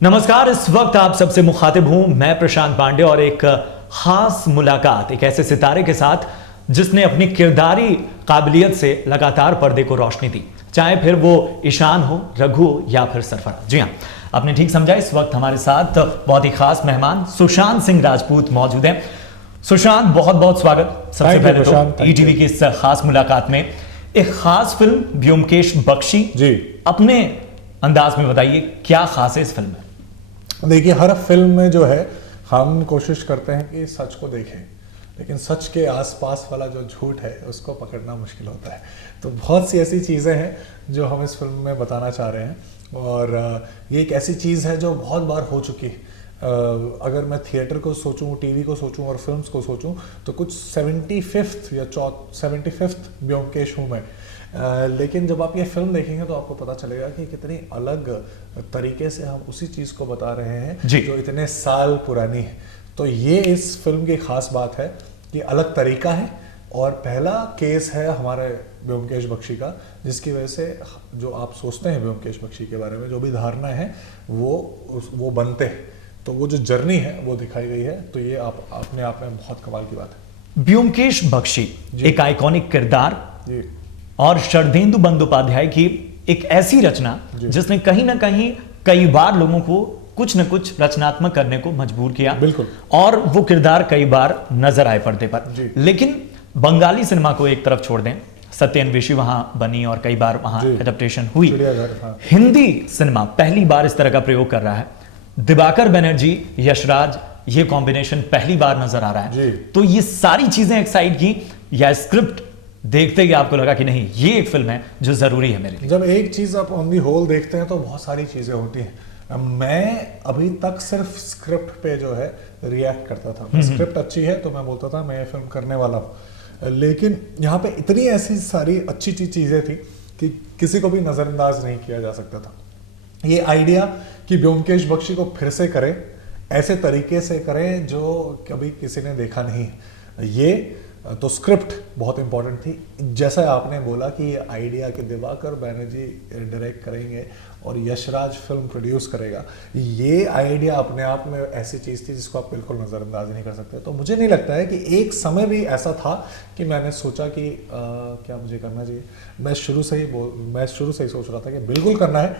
नमस्कार। इस वक्त आप सबसे मुखातिब हूं मैं प्रशांत पांडे और एक खास मुलाकात एक ऐसे सितारे के साथ जिसने अपनी किरदारी काबिलियत से लगातार पर्दे को रोशनी दी, चाहे फिर वो ईशान हो, रघु हो या फिर सरफराज। जी हाँ, आपने ठीक समझा। इस वक्त हमारे साथ बहुत ही खास मेहमान सुशांत सिंह राजपूत मौजूद हैं। सुशांत, बहुत बहुत स्वागत। सबसे पहले तो ईटीवी की इस खास मुलाकात में एक खास फिल्म ब्योमकेश बख्शी जी अपने अंदाज में बताइए क्या खास है इस फिल्म में। देखिए, हर फिल्म में जो है हम कोशिश करते हैं कि सच को देखें, लेकिन सच के आसपास वाला जो झूठ है उसको पकड़ना मुश्किल होता है। तो बहुत सी ऐसी चीज़ें हैं जो हम इस फिल्म में बताना चाह रहे हैं और ये एक ऐसी चीज़ है जो बहुत बार हो चुकी है। अगर मैं थिएटर को सोचूं, टीवी को सोचूं और फिल्म्स को सोचूं तो कुछ 75th ब्योमकेश हूँ मैं। लेकिन जब आप ये फिल्म देखेंगे तो आपको पता चलेगा कि कितनी अलग तरीके से हम उसी चीज़ को बता रहे हैं जो इतने साल पुरानी है। तो ये इस फिल्म की खास बात है कि अलग तरीका है और पहला केस है हमारे ब्योमकेश बख्शी का, जिसकी वजह से जो आप सोचते हैं ब्योमकेश बख्शी के बारे में, जो भी धारणा है वो बनते हैं। तो वो जो जर्नी है वो दिखाई गई है। तो ये आप अपने आप में बहुत कमाल की बात है। ब्योमकेश बख्शी एक आइकॉनिक किरदार और शरदेंदु बंदोपाध्याय की एक ऐसी रचना जिसने कहीं ना कहीं कई बार लोगों को कुछ न कुछ रचनात्मक करने को मजबूर किया। बिल्कुल। और वो किरदार कई बार नजर आए पर्दे पर। लेकिन बंगाली सिनेमा को एक तरफ छोड़ दें, सत्यान्वेषी वहां बनी और कई बार वहां एडेप्टेशन हुई। हिंदी सिनेमा पहली बार इस तरह का प्रयोग कर रहा है। दिवाकर बनर्जी, यशराज, ये कॉम्बिनेशन पहली बार नजर आ रहा है। तो ये सारी चीजें एक साइड की या स्क्रिप्ट देखते ही आपको लगा कि नहीं, ये एक फिल्म है जो जरूरी है मेरे लिए। जब एक चीज आप ऑन दी होल देखते हैं तो बहुत सारी चीजें होती हैं। मैं अभी तक सिर्फ स्क्रिप्ट पे जो है रिएक्ट करता था। स्क्रिप्ट अच्छी है तो मैं बोलता था मैं ये फिल्म करने वाला हूँ। लेकिन यहाँ पे इतनी ऐसी सारी अच्छी चीजें थी कि किसी को भी नजरअंदाज नहीं किया जा सकता था। ये आइडिया कि ब्योमकेश बख्शी को फिर से करें, ऐसे तरीके से करें जो कभी किसी ने देखा नहीं, ये तो स्क्रिप्ट बहुत इंपॉर्टेंट थी। जैसा आपने बोला कि ये आइडिया कि दिवाकर बैनर्जी डायरेक्ट करेंगे और यशराज फिल्म प्रोड्यूस करेगा, ये आइडिया अपने आप में ऐसी चीज़ थी जिसको आप बिल्कुल नज़रअंदाज नहीं कर सकते। तो मुझे नहीं लगता है कि एक समय भी ऐसा था कि मैंने सोचा कि क्या मुझे करना चाहिए। मैं शुरू से ही सोच रहा था कि बिल्कुल करना है।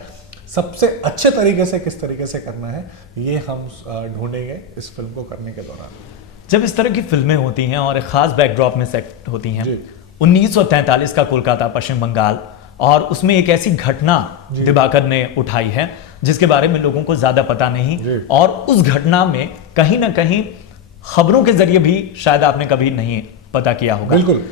सबसे अच्छे तरीके से किस तरीके से करना है ये हम ढूंढेंगे इस फिल्म को करने के दौरान। जब इस तरह की फिल्में होती हैं और एक खास बैकड्रॉप में सेट होती हैं, 1943 का कोलकाता, पश्चिम बंगाल, और उसमें एक ऐसी घटना दिवाकर ने उठाई है जिसके बारे में लोगों को ज्यादा पता नहीं, और उस घटना में कहीं ना कहीं खबरों के जरिए भी शायद आपने कभी नहीं पता किया होगा। बिल्कुल।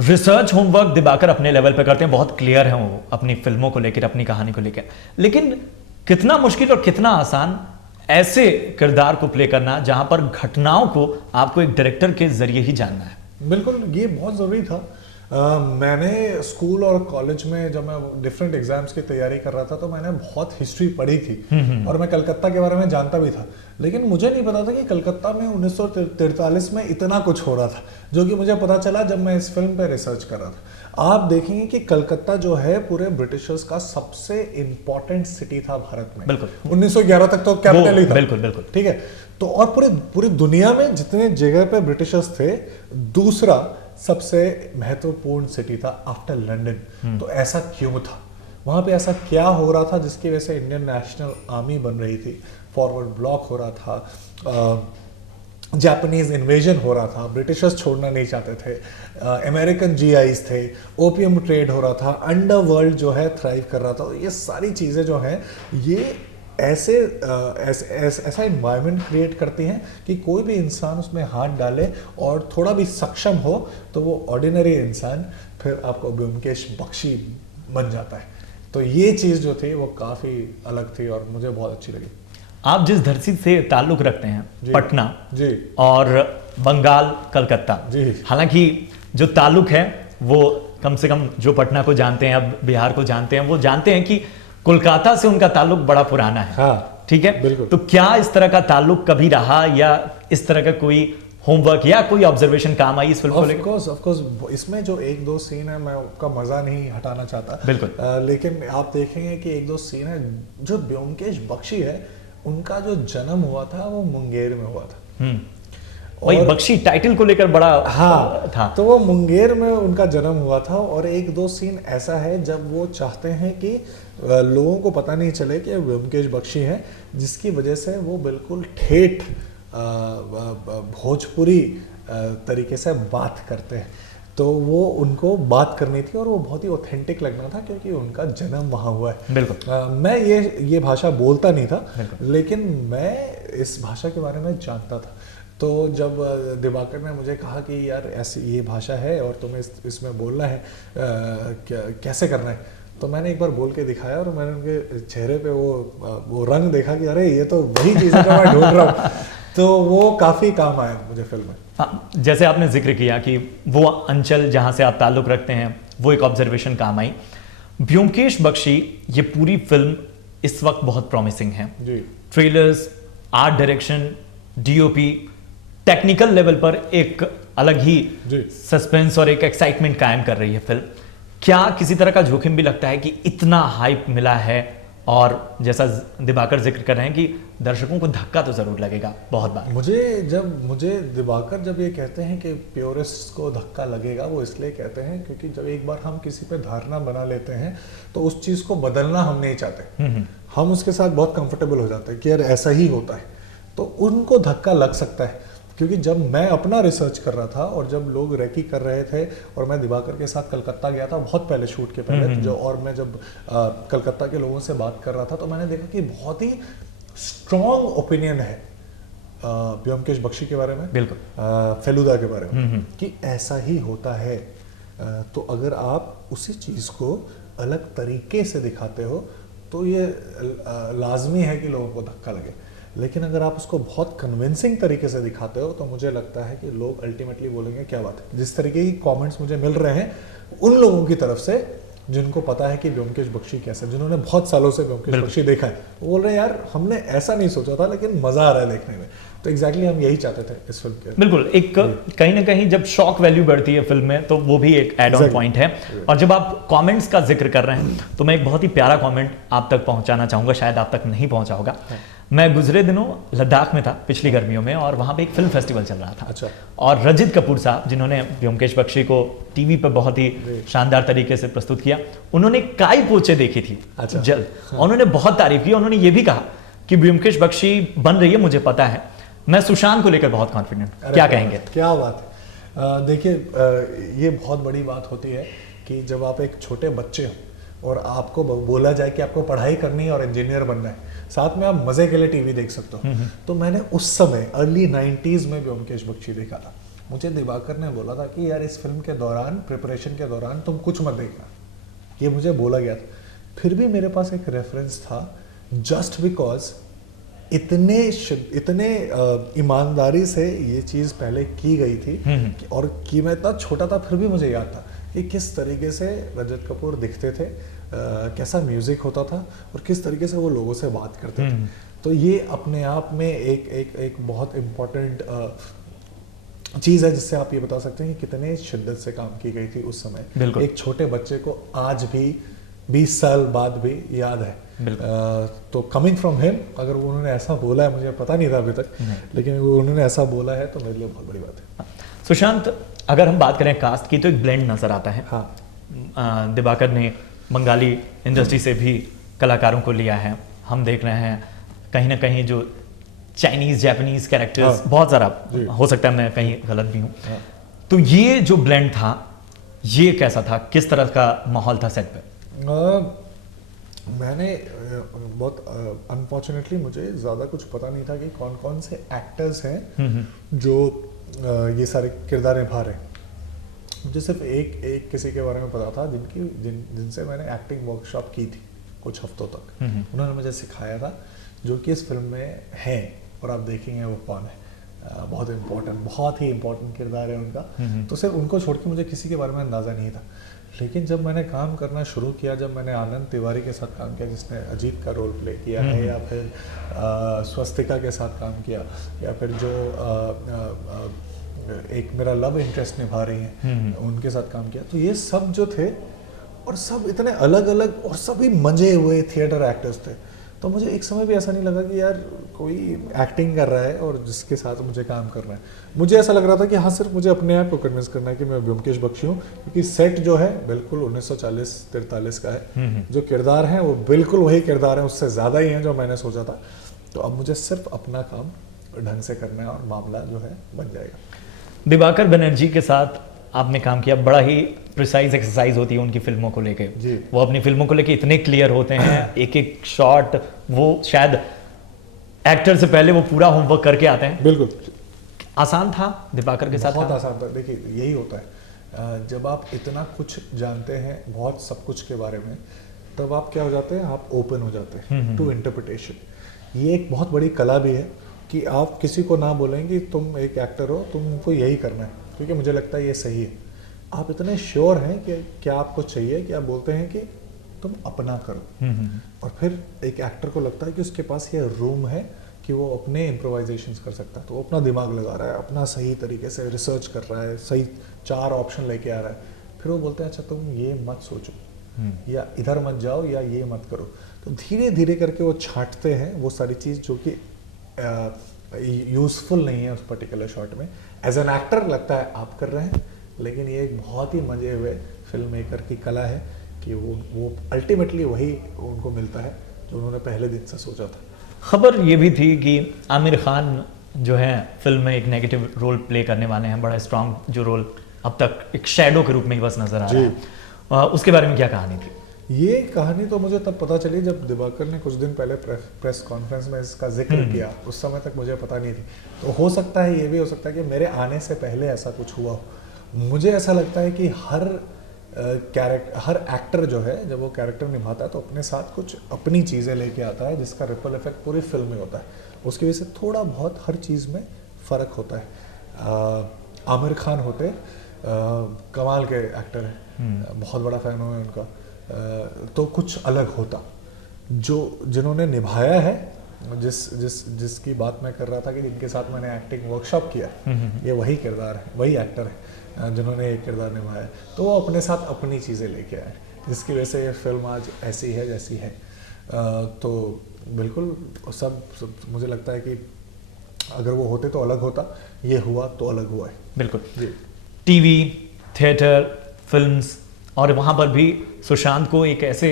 रिसर्च होमवर्क दिवाकर अपने लेवल पे करते हैं, बहुत क्लियर है वो अपनी फिल्मों को लेकर, अपनी कहानी को लेकर। लेकिन कितना मुश्किल और कितना आसान ऐसे किरदार को प्ले करना जहां पर घटनाओं को आपको एक डायरेक्टर के जरिए ही जानना है। बिल्कुल, ये बहुत जरूरी था। मैंने स्कूल और कॉलेज में जब मैं डिफरेंट एग्जाम्स की तैयारी कर रहा था तो मैंने बहुत हिस्ट्री पढ़ी थी और मैं कलकत्ता के बारे में जानता भी था। लेकिन मुझे नहीं पता था कि कलकत्ता में 1943 में इतना कुछ हो रहा था, जो कि मुझे पता चला जब मैं इस फिल्म पे रिसर्च कर रहा था। आप देखेंगे कि कलकत्ता जो है पूरे ब्रिटिशर्स का सबसे इंपॉर्टेंट सिटी था भारत में। बिल्कुल। 1911 तक तो कैपिटल ही था। बिल्कुल बिल्कुल। ठीक है। तो और पूरी दुनिया में जितने जगह पे ब्रिटिशर्स थे, दूसरा सबसे महत्वपूर्ण सिटी था आफ्टर लंदन। तो ऐसा क्यों था? वहां पे ऐसा क्या हो रहा था जिसकी वजह से इंडियन नेशनल आर्मी बन रही थी, फॉरवर्ड ब्लॉक हो रहा था, जापानीज इन्वेजन हो रहा था, ब्रिटिशर्स छोड़ना नहीं चाहते थे, अमेरिकन जीआईज थे, ओपियम ट्रेड हो रहा था, अंडरवर्ल्ड जो है थ्राइव कर रहा था। तो ये सारी चीज़ें जो हैं ये ऐसा इन्वायरमेंट क्रिएट करती हैं कि कोई भी इंसान उसमें हाथ डाले और थोड़ा भी सक्षम हो तो वो ऑर्डिनरी इंसान फिर आपको ब्योमकेश बख्शी बन जाता है। तो ये चीज़ जो थी वो काफ़ी अलग थी और मुझे बहुत अच्छी लगी। आप जिस धरती से ताल्लुक रखते हैं, पटना और बंगाल, कलकत्ता, हालांकि जो ताल्लुक है वो कम से कम जो पटना को जानते हैं, अब बिहार को जानते हैं, वो जानते हैं कि कोलकाता से उनका ताल्लुक बड़ा पुराना है। हाँ, ठीक है। तो क्या इस तरह का ताल्लुक कभी रहा या इस तरह का कोई होमवर्क या कोई ऑब्जर्वेशन काम आई इस फिल्म को लेकर? ऑफ कोर्स इसमें जो एक दो सीन है, मैं उसका मजा नहीं हटाना चाहता। बिल्कुल। लेकिन आप देखेंगे कि एक दो सीन है जो ब्योमकेश बख्शी है उनका जो जन्म हुआ था वो मुंगेर में हुआ था। वही बख्शी टाइटल को लेकर बड़ा हाँ था। तो वो मुंगेर में उनका जन्म हुआ था, और एक दो सीन ऐसा है जब वो चाहते हैं कि लोगों को पता नहीं चले कि ब्योमकेश बख्शी हैं, जिसकी वजह से वो बिल्कुल ठेठ भोजपुरी तरीके से बात करते हैं। तो वो उनको बात करनी थी और वो बहुत ही ऑथेंटिक लगना था क्योंकि उनका जन्म वहाँ हुआ है। बिल्कुल। मैं ये भाषा बोलता नहीं था, लेकिन मैं इस भाषा के बारे में जानता था। तो जब दिवाकर ने मुझे कहा कि यार ऐसी ये भाषा है और तुम्हें इसमें बोलना है, कैसे करना है, तो मैंने एक बार बोल के दिखाया और मैंने उनके चेहरे पे वो रंग देखा कि अरे ये तो वही चीज़ है जो मैं ढूंढ रहा हूँ। तो वो काफ़ी काम आया मुझे फिल्म में। हाँ, जैसे आपने जिक्र किया कि वो अंचल जहाँ से आप ताल्लुक़ रखते हैं, वो एक ऑब्जर्वेशन काम आई। ब्योमकेश बख्शी, ये पूरी फिल्म इस वक्त बहुत प्रॉमिसिंग है जी। Trailers, art direction, DOP, technical level पर एक अलग ही सस्पेंस और एक एक्साइटमेंट कायम कर रही है फिल्म। क्या किसी तरह का जोखिम भी लगता है कि इतना हाइप मिला है, और जैसा दिवाकर जिक्र कर रहे हैं कि दर्शकों को धक्का तो जरूर लगेगा बहुत बार? मुझे दिवाकर जब ये कहते हैं कि प्योरिस्ट को धक्का लगेगा, वो इसलिए कहते हैं क्योंकि जब एक बार हम किसी पे धारणा बना लेते हैं तो उस चीज़ को बदलना हम नहीं चाहते। हम उसके साथ बहुत कंफर्टेबल हो जाते हैं कि यार ऐसा ही होता है, तो उनको धक्का लग सकता है। क्योंकि जब मैं अपना रिसर्च कर रहा था और जब लोग रेकी कर रहे थे और मैं दिवाकर के साथ कलकत्ता गया था बहुत पहले, शूट के पहले, और मैं जब कलकत्ता के लोगों से बात कर रहा था तो मैंने देखा कि बहुत ही स्ट्रॉन्ग ओपिनियन है ब्योमकेश बख्शी के बारे में, बिल्कुल, फेलुदा के बारे में, कि ऐसा ही होता है। तो अगर आप उसी चीज़ को अलग तरीके से दिखाते हो तो ये लाजमी है कि लोगों को धक्का लगे। लेकिन अगर आप उसको बहुत कन्विंसिंग तरीके से दिखाते हो तो मुझे लगता है कि लोग अल्टीमेटली बोलेंगे क्या बात है। जिस तरीके की कमेंट्स मुझे मिल रहे हैं उन लोगों की तरफ से जिनको पता है कि ब्योमकेश बख्शी कैसा है, जिन्होंने बहुत सालों से ब्योमकेश बख्शी देखा है, वो बोल रहे हैं यार हमने ऐसा नहीं सोचा था लेकिन मजा आ रहा है देखने में। तो एग्जैक्टली हम यही चाहते थे इस फिल्म के। बिल्कुल, एक कहीं ना कहीं जब शॉक वैल्यू बढ़ती है फिल्म में तो वो भी एक एड ऑन पॉइंट है। और जब आप कमेंट्स का जिक्र कर रहे हैं तो मैं एक बहुत ही प्यारा कमेंट आप तक पहुंचाना चाहूंगा, शायद आप तक नहीं पहुंचा होगा। मैं गुजरे दिनों लद्दाख में था पिछली गर्मियों में, और वहाँ पे एक फिल्म फेस्टिवल चल रहा था। अच्छा। और रजित कपूर साहब, जिन्होंने ब्योमकेश बख्शी को टीवी पर बहुत ही शानदार तरीके से प्रस्तुत किया, उन्होंने काई पोचे देखी थी। अच्छा। जल। उन्होंने बहुत तारीफ की। उन्होंने ये भी कहा कि ब्योमकेश बख्शी बन रही है, मुझे पता है, मैं सुशांत को लेकर बहुत कॉन्फिडेंट। क्या कहेंगे? क्या बात है। देखिए, ये बहुत बड़ी बात होती है कि जब आप एक छोटे बच्चे हो और आपको बोला जाए कि आपको पढ़ाई करनी है और इंजीनियर बनना है, साथ में आप मजे के लिए टीवी देख सकते हो। तो मैंने उस समय अर्ली 90s में ब्योमकेश बख्शी देखा था। मुझे दिवाकर ने बोला था कि यार इस फिल्म के दौरान, प्रिपरेशन के दौरान तुम कुछ मत देखना, ये मुझे बोला गया था। फिर भी मेरे पास एक रेफरेंस था, जस्ट बिकॉज इतने ईमानदारी से ये चीज़ पहले की गई थी और कि मैं इतना छोटा था फिर भी मुझे याद था कि किस तरीके से रजत कपूर दिखते थे, कैसा म्यूजिक होता था और किस तरीके से वो लोगों से बात करते थे। तो ये अपने आप में एक बहुत इम्पोर्टेंट चीज़ है जिससे आप ये बता सकते हैं कि कितने शिद्दत से काम की गई थी उस समय। एक छोटे बच्चे को आज भी 20 साल बाद भी याद है। तो कमिंग फ्रॉम हिम, अगर उन्होंने ऐसा बोला है, मुझे पता नहीं था अभी तक, लेकिन उन्होंने ऐसा बोला है तो मेरे लिए बहुत बड़ी बात है। सुशांत, अगर हम बात करें कास्ट की तो एक ब्लेंड नजर आता है। हाँ। दिवाकर ने बंगाली इंडस्ट्री से भी कलाकारों को लिया है। हम देख रहे हैं कहीं ना कहीं जो चाइनीज, जापानीज कैरेक्टर्स बहुत सारा, हो सकता है मैं कहीं गलत भी हूँ। तो ये जो ब्लेंड था, ये कैसा था? किस तरह का माहौल था सेट पे? मैंने बहुत अनफॉर्चुनेटली मुझे ज़्यादा कुछ पता नहीं था कि कौन कौन से एक्टर्स हैं जो ये सारे किरदार निभा रहे हैं। मुझे सिर्फ एक किसी के बारे में पता था जिनसे मैंने एक्टिंग वर्कशॉप की थी कुछ हफ्तों तक। उन्होंने मुझे सिखाया था, जो कि इस फिल्म में हैं और आप देखेंगे वो कौन है। बहुत ही इम्पोर्टेंट किरदार है उनका। तो सिर्फ उनको छोड़ के मुझे किसी के बारे में अंदाज़ा नहीं था। लेकिन जब मैंने काम करना शुरू किया, जब मैंने आनंद तिवारी के साथ काम किया जिसने अजीत का रोल प्ले किया है, या फिर स्वस्तिका के साथ काम किया, या फिर जो एक मेरा लव इंटरेस्ट निभा रही हैं उनके साथ काम किया, तो ये सब जो थे और सब इतने अलग अलग और सभी मंजे हुए थिएटर एक्टर्स थे। तो मुझे एक समय भी ऐसा नहीं लगा कि यार कोई एक्टिंग कर रहा है और जिसके साथ मुझे काम करना है। मुझे ऐसा लग रहा था कि हाँ सिर्फ मुझे अपने आप को कन्विंस करना है कि मैं ब्योमकेश बख्शी हूँ, क्योंकि सेट जो है बिल्कुल 1940-43 का है, जो किरदार है वो बिल्कुल वही किरदार है, उससे ज़्यादा ही है जो मैंने सोचा था। तो अब मुझे सिर्फ अपना काम ढंग से करना है और मामला जो है बन जाएगा। दिवाकर बनर्जी के साथ आपने काम किया, बड़ा ही प्रिसाइज एक्सरसाइज होती है उनकी फिल्मों को लेके। जी। वो अपनी फिल्मों को लेके इतने क्लियर होते हैं, एक एक शॉट वो शायद एक्टर से पहले वो पूरा होमवर्क करके आते हैं। बिल्कुल आसान था दिवाकर के साथ बहुत काम? आसान था। देखिए यही होता है, जब आप इतना कुछ जानते हैं बहुत सब कुछ के बारे में, तब आप क्या हो जाते हैं, आप ओपन हो जाते हैं टू इंटरप्रिटेशन। ये एक बहुत बड़ी कला भी है कि आप किसी को ना बोलेंगे तुम एक एक्टर हो, तुमको यही करना है क्योंकि मुझे लगता है ये सही है। आप इतने श्योर हैं कि क्या आपको चाहिए कि आप बोलते हैं कि तुम अपना करो, और फिर एक एक्टर को लगता है कि उसके पास ये रूम है कि वो अपने इम्प्रोवाइजेशंस कर सकता है, तो वो अपना दिमाग लगा रहा है, अपना सही तरीके से रिसर्च कर रहा है, सही 4 ऑप्शन लेके आ रहा है। फिर वो बोलते हैं अच्छा तुम ये मत सोचो, या इधर मत जाओ, या ये मत करो। तो धीरे धीरे करके वो छांटते हैं वो सारी चीज़ जो कि यूज़फुल नहीं है उस पर्टिकुलर शॉट में। एज एन एक्टर लगता है आप कर रहे हैं, लेकिन ये एक बहुत ही मजे हुए फिल्म मेकर की कला है कि वो अल्टीमेटली वही उनको मिलता है जो उन्होंने पहले दिन से सोचा था। खबर ये भी थी कि आमिर खान जो है फिल्म में एक नेगेटिव रोल प्ले करने वाले हैं, बड़ा स्ट्रॉन्ग जो रोल अब तक एक शैडो के रूप में ही बस नजर आ रहा है। उसके बारे में क्या कहानी थी? ये कहानी तो मुझे तब पता चली जब दिवाकर ने कुछ दिन पहले प्रेस कॉन्फ्रेंस में इसका जिक्र किया। उस समय तक मुझे पता नहीं थी। तो हो सकता है, ये भी हो सकता है कि मेरे आने से पहले ऐसा कुछ हुआ हो। मुझे ऐसा लगता है कि हर एक्टर जो है जब वो कैरेक्टर निभाता है तो अपने साथ कुछ अपनी चीज़ें लेके आता है जिसका रिपल इफेक्ट पूरी फिल्म में होता है। उसकी वजह से थोड़ा बहुत हर चीज़ में फ़र्क होता है। आमिर खान होते कमाल के एक्टर हैं, बहुत बड़ा फ़ैन हूँ मैं उनका। तो कुछ अलग होता, जो जिन्होंने निभाया है, जिसकी बात मैं कर रहा था कि जिनके साथ मैंने एक्टिंग वर्कशॉप किया, ये वही किरदार है, वही एक्टर है जिन्होंने एक किरदार निभाया। तो वो अपने साथ अपनी चीज़ें लेके आए, जिसकी वजह से ये फिल्म आज ऐसी है जैसी है। तो बिल्कुल सब मुझे लगता है कि अगर वो होते तो अलग होता, ये हुआ तो अलग हुआ है। बिल्कुल। टीवी, थिएटर, फिल्म्स, और वहाँ पर भी सुशांत को एक ऐसे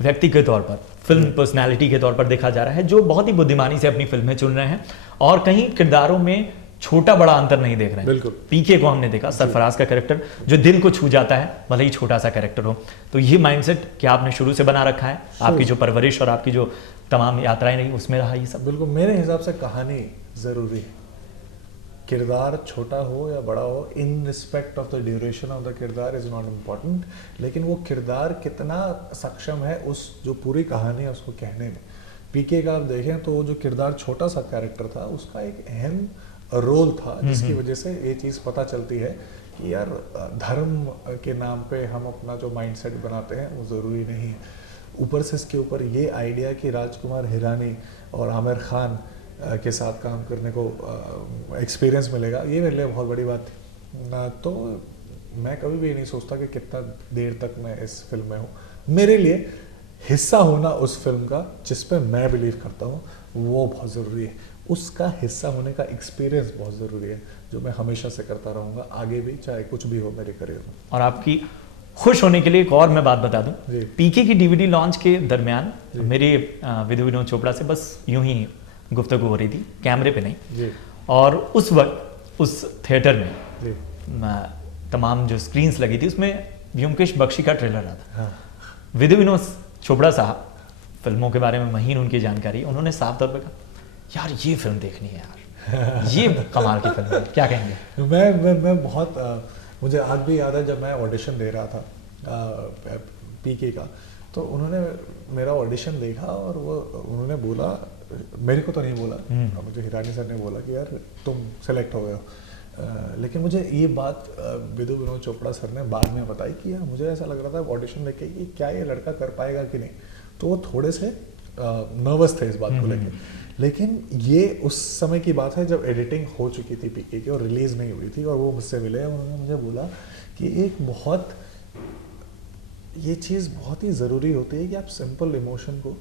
व्यक्ति के तौर पर, फिल्म पर्सनालिटी के तौर पर देखा जा रहा है जो बहुत ही बुद्धिमानी से अपनी फिल्में चुन रहे हैं और कहीं किरदारों में छोटा बड़ा अंतर नहीं देख रहे हैं। बिल्कुल। पीके को हमने देखा, सरफराज का कैरेक्टर जो दिल को छू जाता है, भले ही छोटा सा कैरेक्टर हो। तो ये माइंडसेट क्या आपने शुरू से बना रखा है? आपकी जो परवरिश और आपकी जो तमाम यात्राएं रही उसमें रहा ये सब? बिल्कुल, मेरे हिसाब से कहानी ज़रूरी है। किरदार छोटा हो या बड़ा हो, in respect of the duration of the किरदार इज़ नॉट इम्पॉर्टेंट, लेकिन वो किरदार कितना सक्षम है उस जो पूरी कहानी है उसको कहने में। पीके का आप देखें तो वो जो किरदार छोटा सा कैरेक्टर था उसका एक अहम रोल था, जिसकी वजह से ये चीज़ पता चलती है कि यार धर्म के नाम पे हम अपना जो माइंडसेट बनाते हैं वो ज़रूरी नहीं है। ऊपर से इसके ऊपर ये आइडिया कि राजकुमार हिरानी और आमिर खान के साथ काम करने को एक्सपीरियंस मिलेगा, ये मेरे लिए बहुत बड़ी बात थी। तो मैं कभी भी नहीं सोचता कि कितना देर तक मैं इस फिल्म में हूँ। मेरे लिए हिस्सा होना उस फिल्म का जिस पे मैं बिलीव करता हूँ वो बहुत ज़रूरी है। उसका हिस्सा होने का एक्सपीरियंस बहुत ज़रूरी है, जो मैं हमेशा से करता रहूँगा आगे भी, चाहे कुछ भी हो मेरे करियर में। और आपकी खुश होने के लिए एक और मैं बात बता दूं, जी। पीके की डीवीडी लॉन्च के दरमियान मेरी विनोद चोपड़ा से बस यूं ही गुफ्तगू हो रही थी, कैमरे पे नहीं। जी। और उस वक्त उस थिएटर में जी। तमाम जो स्क्रीन्स लगी थी उसमें ब्योमकेश बख्शी का ट्रेलर रहा था। हाँ। विनोद चोपड़ा साहब, फिल्मों के बारे में महीन उनकी जानकारी, उन्होंने साफ तौर पर कहा यार ये फिल्म देखनी है यार, ये कमाल की फिल्म है। क्या कहेंगे? मैं बहुत मुझे आज भी याद है जब मैं ऑडिशन दे रहा था पीके का, तो उन्होंने मेरा ऑडिशन देखा और उन्होंने बोला, मेरे को तो नहीं बोला, मुझे हिरानी सर ने बोला कि यार तुम सेलेक्ट हो गए हो। लेकिन मुझे ये बात विनोद चोपड़ा सर ने बाद में बताई कि यार मुझे ऐसा लग रहा था ऑडिशन देख के कि क्या ये लड़का कर पाएगा कि नहीं। तो वो थोड़े से नर्वस थे इस बात को लेकर। लेकिन ये उस समय की बात है जब एडिटिंग हो चुकी थी पीके की और रिलीज़ नहीं हुई थी, और वो मुझसे मिले, उन्होंने मुझे बोला कि ये चीज़ बहुत ही ज़रूरी होती है कि आप सिंपल इमोशन को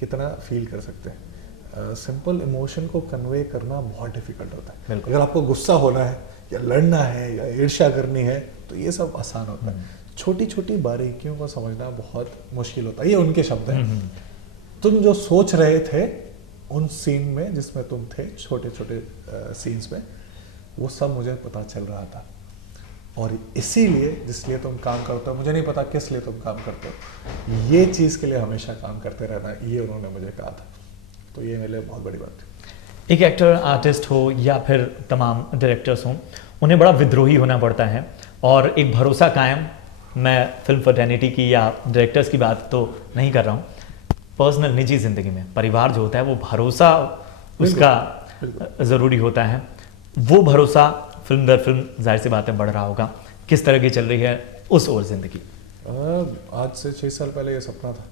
कितना फील कर सकते हैं। सिंपल इमोशन को कन्वे करना बहुत डिफिकल्ट होता है। बिल्कुल। अगर आपको गुस्सा होना है या लड़ना है या ईर्ष्या करनी है तो ये सब आसान होता है। छोटी छोटी बारीकियों को समझना बहुत मुश्किल होता है। ये उनके शब्द हैं। तुम जो सोच रहे थे उन सीन में जिसमें तुम थे, छोटे छोटे सीन्स में, वो सब मुझे पता चल रहा था। और इसीलिए जिसलिए तुम काम करते हो, मुझे नहीं पता किस लिए तुम काम करते हो, ये चीज़ के लिए हमेशा काम करते रहना, ये उन्होंने मुझे कहा था। तो ये मेरे लिए बहुत बड़ी बात थी। एक एक्टर आर्टिस्ट हो या फिर तमाम डायरेक्टर्स हों, उन्हें बड़ा विद्रोही होना पड़ता है और एक भरोसा कायम, मैं फिल्म फर्टेनिटी की या डायरेक्टर्स की बात तो नहीं कर रहा हूँ, पर्सनल निजी ज़िंदगी में परिवार जो होता है वो भरोसा उसका ज़रूरी होता है। वो भरोसा फिल्म दर फिल्म जाहिर सी बात है बढ़ रहा होगा। किस तरह की चल रही है उस ओर ज़िंदगी? आज से 6 साल पहले ये सपना था,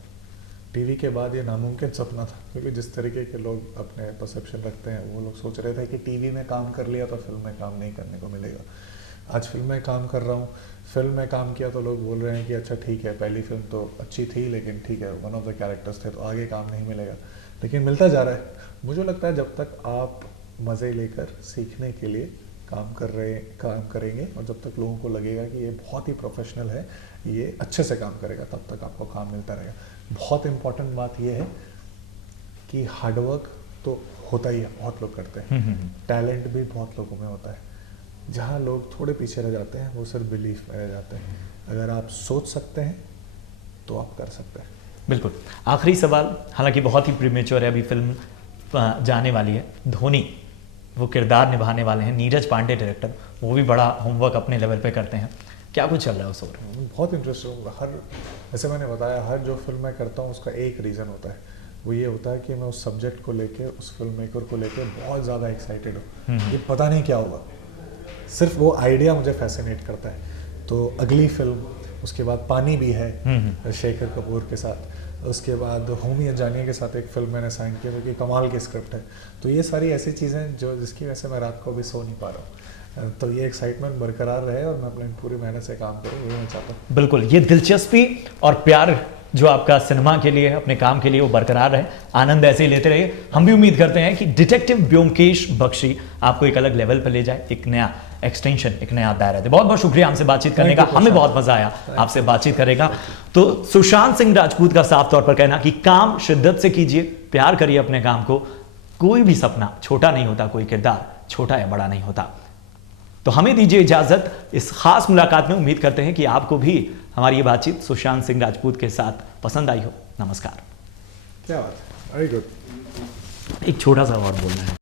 टीवी के बाद ये नामुमकिन सपना था, क्योंकि जिस तरीके के लोग अपने परसेप्शन रखते हैं वो लोग सोच रहे थे कि टीवी में काम कर लिया तो फिल्म में काम नहीं करने को मिलेगा। आज फिल्म में काम कर रहा हूँ, फिल्म में काम किया तो लोग बोल रहे हैं कि अच्छा ठीक है, पहली फिल्म तो अच्छी थी लेकिन ठीक है, वन ऑफ द कैरेक्टर्स थे तो आगे काम नहीं मिलेगा, लेकिन मिलता जा रहा है। मुझे लगता है जब तक आप मज़े लेकर सीखने के लिए काम करेंगे और जब तक लोगों को लगेगा कि ये बहुत ही प्रोफेशनल है, ये अच्छे से काम करेगा, तब तक आपको काम मिलता रहेगा। बहुत इंपॉर्टेंट बात ये है कि हार्डवर्क तो होता ही है, बहुत लोग करते हैं, टैलेंट भी बहुत लोगों में होता है। जहाँ लोग थोड़े पीछे रह जाते हैं वो सिर्फ बिलीफ में रह जाते हैं। अगर आप सोच सकते हैं तो आप कर सकते हैं। बिल्कुल। आखिरी सवाल, हालांकि बहुत ही प्रीमेच्योर है, अभी फिल्म जाने वाली है, धोनी वो किरदार निभाने वाले हैं, नीरज पांडे डायरेक्टर, वो भी बड़ा होमवर्क अपने लेवल पे करते हैं, क्या कुछ चल रहा है उस ओर? बहुत इंटरेस्टिंग। जैसे मैंने बताया, हर जो फिल्म मैं करता हूँ उसका एक रीज़न होता है, वो ये होता है कि मैं उस सब्जेक्ट को लेके, उस फिल्म मेकर को लेके बहुत ज़्यादा एक्साइटेड हूँ। ये पता नहीं क्या होगा, सिर्फ वो आइडिया मुझे फैसिनेट करता है। तो अगली फिल्म, उसके बाद पानी भी है शेखर कपूर के साथ, उसके बाद होमी अंजानिया के साथ एक फिल्म मैंने साइन की जो कि कमाल की स्क्रिप्ट है। तो ये सारी ऐसी चीज़ें जिसकी वजह से मैं रात को भी सो नहीं पा रहा हूँ। तो ये एक्साइटमेंट बरकरार रहे और मैं अपनी पूरी मेहनत से काम करूँ, ये मैं चाहता हूँ। बिल्कुल, ये दिलचस्पी और प्यार जो आपका सिनेमा के लिए, अपने काम के लिए, वो बरकरार रहे, आनंद ऐसे ही लेते रहिए। हम भी उम्मीद करते हैं कि डिटेक्टिव ब्योमकेश बख्शी आपको एक अलग लेवल पर ले जाए, एक नया एक्सटेंशन, एक नया दायरा दे। बहुत बहुत शुक्रिया हमसे बातचीत करने का, हमें बहुत मजा आया आपसे बातचीत करेगा। तो सुशांत सिंह राजपूत का साफ तौर पर कहना कि काम शिद्दत से कीजिए, प्यार करिए अपने काम को, कोई भी सपना छोटा नहीं होता, कोई किरदार छोटा या बड़ा नहीं होता। तो हमें दीजिए इजाजत इस खास मुलाकात में। उम्मीद करते हैं कि आपको भी हमारी ये बातचीत सुशांत सिंह राजपूत के साथ पसंद आई हो। नमस्कार। क्या बात है, वेरी गुड। एक छोटा सा और बोलना है।